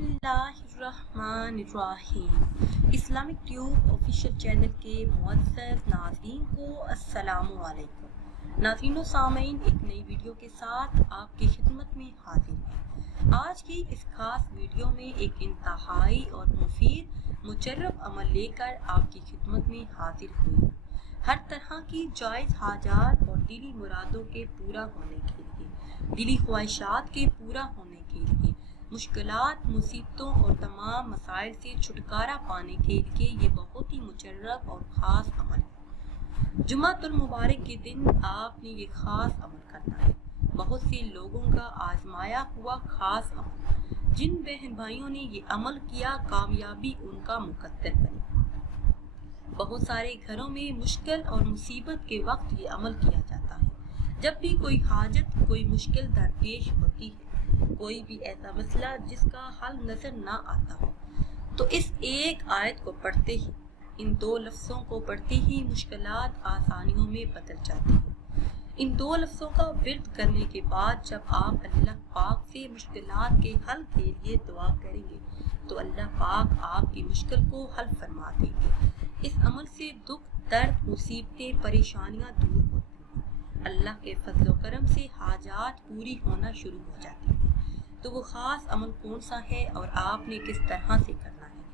बिस्मिल्लाहिर्रहमानिर्रहीम। Islamic tube official channel के मुअज़्ज़ज़ नाज़रीन को अस्सलामु अलैकुम। नाज़रीन सामीन, एक नई वीडियो के साथ आपकी खिदमत में हाजिर हैं। आज की इस खास वीडियो में एक इंतहाई और मुफीद मुजर्रब अमल लेकर आपकी खिदमत में हाजिर हुई। हर तरह की जायज़ हाजात और दिली मुरादों के पूरा होने के लिए, दिली ख्वाहिशात के पूरा होने के लिए, मुश्किलात, मुसीबतों और तमाम मसाइल से छुटकारा पाने के लिए ये बहुत ही मुजर्रब और ख़ास अमल है। जुमातुल मुबारक के दिन आपने ये ख़ास अमल करना है। बहुत से लोगों का आजमाया हुआ ख़ास अमल, जिन बहन भाइयों ने ये अमल किया, कामयाबी उनका मुकद्दर बनी। बहुत सारे घरों में मुश्किल और मुसीबत के वक्त ये अमल किया जाता है। जब भी कोई हाजत, कोई मुश्किल दरपेश होती है, कोई भी ऐसा मसला जिसका हल नजर ना आता हो, तो इस एक आयत को पढ़ते ही, इन दो लफ्ज़ों को पढ़ते ही मुश्किलात आसानियों में बदल जाती हैं। इन दो लफ्ज़ों का विर्द करने के बाद जब आप अल्लाह पाक से मुश्किलात के हल के लिए दुआ करेंगे, तो अल्लाह पाक आपकी मुश्किल को हल फरमा देंगे। इस अमल से दुख, दर्द, मुसीबतें, परेशानियां दूर होती हैं। अल्लाह के फजल करम से हाजात पूरी होना शुरू हो जाती हैं। तो वो ख़ास अमल कौन सा है और आपने किस तरह से करना है,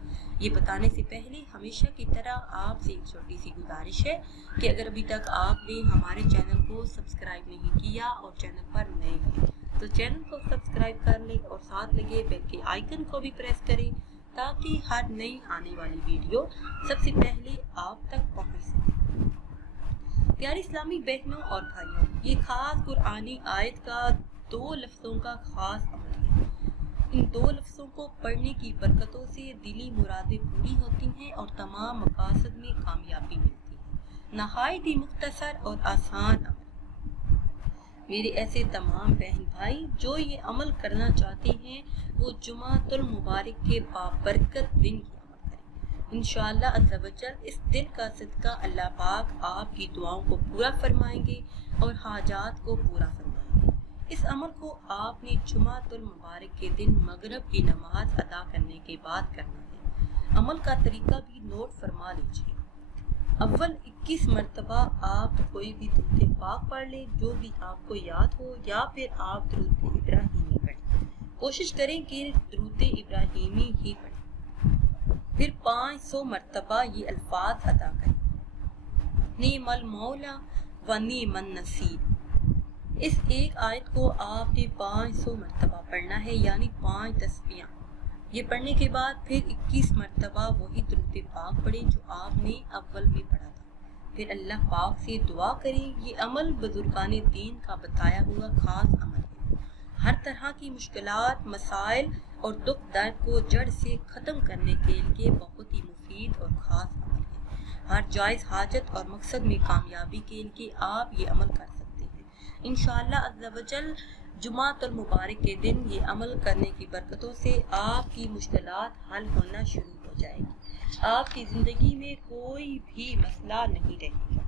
ये बताने से पहले हमेशा की तरह आपसे एक छोटी सी गुजारिश है कि अगर अभी तक आपने हमारे चैनल को सब्सक्राइब नहीं किया और चैनल पर नए हैं, तो चैनल को सब्सक्राइब कर लें और साथ लगे बेल के आइकन को भी प्रेस करें, ताकि हर नई आने वाली वीडियो सबसे पहले आप तक पहुंच सके। प्यारे इस्लामी बहनों और भाइयों, ये खास कुरानी आयत का दो लफ्ज़ों का खास अमल है। इन दो लफ्ज़ों को पढ़ने की बरकतों से दिली मुरादें पूरी होती हैं और तमाम मकासद में कामयाबी मिलती है। नहायत ही मुख्तसर और आसान अमल। मेरे ऐसे तमाम बहन भाई जो ये अमल करना चाहते हैं, वो जुमातुल मुबारक के बाबरकत दिन की अमल करें। इंशाअल्लाह अज़्ज़ा वजल इस दिन का सदका अल्लाह पाक आपकी दुआओं को पूरा फरमाएंगे और हाजात को पूरा फरमाएंगे। इस अमल को आपने जुमातुल मुबारक के दिन मगरिब की नमाज अदा करने के बाद करना है। अमल का तरीका भी नोट फरमा लीजिए। अव्वल 21 मरतबा आप कोई भी दुरूद पाक पढ़ लें जो भी आपको याद हो, या फिर आप दुरूद इब्राहीमी पढ़ें। कोशिश करें कि दुरूद इब्राहीमी ही पढ़ें। फिर 500 मरतबा ये अल्फाज अदा करें, नेमल मौला व नेमन नसीर। इस एक आयत को आपने 500 मरतबा पढ़ना है, यानी 5 तस्बीहां। ये पढ़ने के बाद फिर 21 मरतबा वही दुरूद पाक पढ़ें जो आपने अव्वल में पढ़ा था। फिर अल्लाह पाक से दुआ करें। ये अमल बुजुर्गाने दीन का बताया हुआ खास अमल है। हर तरह की मुश्किलात, मसाइल और दुख दर्द को जड़ से ख़त्म करने के लिए बहुत ही मुफीद और ख़ास अमल है। हर जायज़ हाजत और मकसद में कामयाबी के लिए आप ये अमल कर सकते हैं। इंशाअल्लाह अज़्ज़ा वजल जुमातुल मुबारक के दिन ये अमल करने की बरकतों से आपकी मुश्किलात हल होना शुरू हो जाएगी। आपकी ज़िंदगी में कोई भी मसला नहीं रहेगा।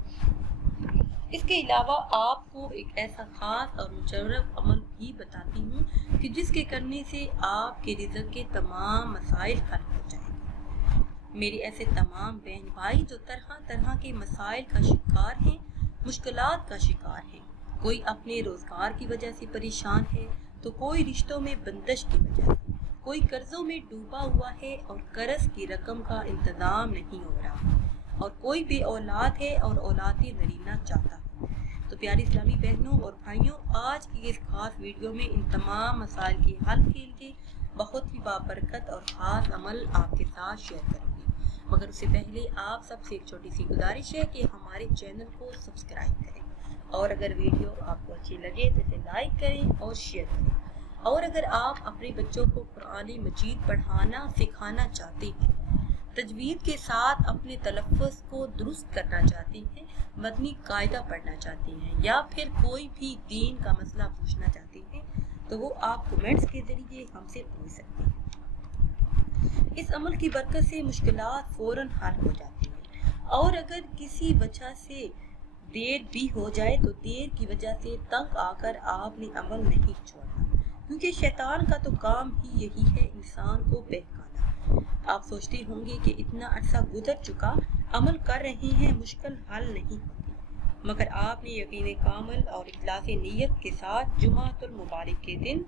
इसके अलावा आपको एक ऐसा खास और मुजर्रब अमल भी बताती हूँ कि जिसके करने से आपके रिज़्क़ के तमाम मसाइल हल हो जाएंगे। मेरे ऐसे तमाम बहन भाई जो तरह तरह के मसाइल का शिकार हैं, मुश्किलात का शिकार हैं, कोई अपने रोजगार की वजह से परेशान है, तो कोई रिश्तों में बंदिश की वजह से, कोई कर्जों में डूबा हुआ है और कर्ज की रकम का इंतजाम नहीं हो रहा, और कोई भी औलाद है और औलादी नरीना चाहता है। तो प्यारी इस्लामी बहनों और भाइयों, आज की इस खास वीडियो में इन तमाम मसाइल के हल के लिए बहुत ही बाबरकत और ख़ास अमल आपके साथ शेयर करूँगी। मगर उससे पहले आप सबसे एक छोटी सी गुजारिश है कि हमारे चैनल को सब्सक्राइब करें, और अगर वीडियो आपको अच्छी लगे तो इसे लाइक करें और शेयर करें। और अगर आप अपने बच्चों को कुरान मजीद पढ़ाना सिखाना चाहते हैं, तजवीद के साथ अपने तलफ़्फ़ुज़ को दुरुस्त करना चाहते हैं, मदनी कायदा पढ़ना चाहते हैं, या फिर कोई भी दीन का मसला पूछना चाहते हैं, तो वो आप कमेंट्स के ज़रिए हमसे पूछ सकते हैं। इस अमल की बरकत से मुश्किलात फ़ौरन हल हो जाती हैं, और अगर किसी वजह से देर भी हो जाए तो देर की वजह से तंग आकर आपने अमल नहीं छोड़ना। کیونکہ شیطان کا تو کام ہی یہی ہے انسان کو بہکانا۔ آپ سوچتے ہوں گے کہ اتنا عرصہ گزر چکا، عمل کر رہے ہیں، مشکل حل نہیں ہوتی، مگر آپ نے یقین کامل اور اخلاص نیت کے ساتھ جمعۃ المبارک کے دن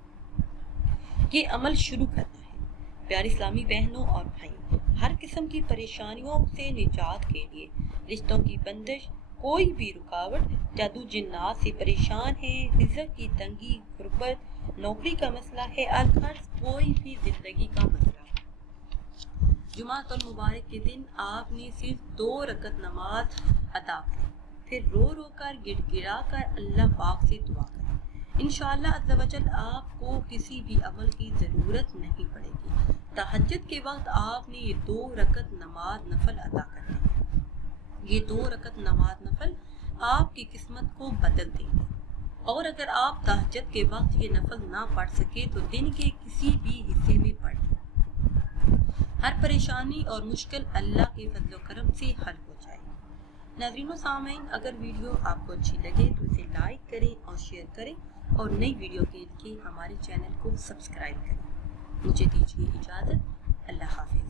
یہ عمل شروع کرنا ہے۔ پیارے اسلامی بہنوں اور بھائیوں، ہر قسم کی پریشانیوں سے نجات کے لیے، رشتوں کی بندش، کوئی بھی رکاوٹ، جادو جنات سے پریشان ہے، رزق کی تنگی، غربت، نوکری کا مسئلہ ہے، الغرض کوئی بھی زندگی کا مسئلہ ہے، جمعۃ المبارک کے دن آپ نے صرف 2 رکعت نماز ادا کی، پھر رو رو کر گڑ گڑا کر اللہ پاک سے دعا کریں۔ انشاءاللہ عز و جل آپ کو کسی بھی عمل کی ضرورت نہیں پڑے گی۔ تہجد کے وقت آپ نے یہ 2 رکعت نماز نفل ادا کرنی ہے۔ یہ 2 رکعت نماز نفل آپ کی قسمت کو بدل دیں گے، اور اگر آپ تہجد کے وقت یہ نفل نہ پڑھ سکے تو دن کے کسی بھی حصے میں پڑھ لیں، ہر پریشانی اور مشکل اللہ کے فضل و کرم سے حل ہو جائے۔ ناظرین و سامعین، اگر ویڈیو آپ کو اچھی لگے تو اسے لائک کریں اور شیئر کریں، اور نئی ویڈیو کے لیے ہمارے چینل کو سبسکرائب کریں۔ مجھے دیجیے اجازت، اللہ حافظ۔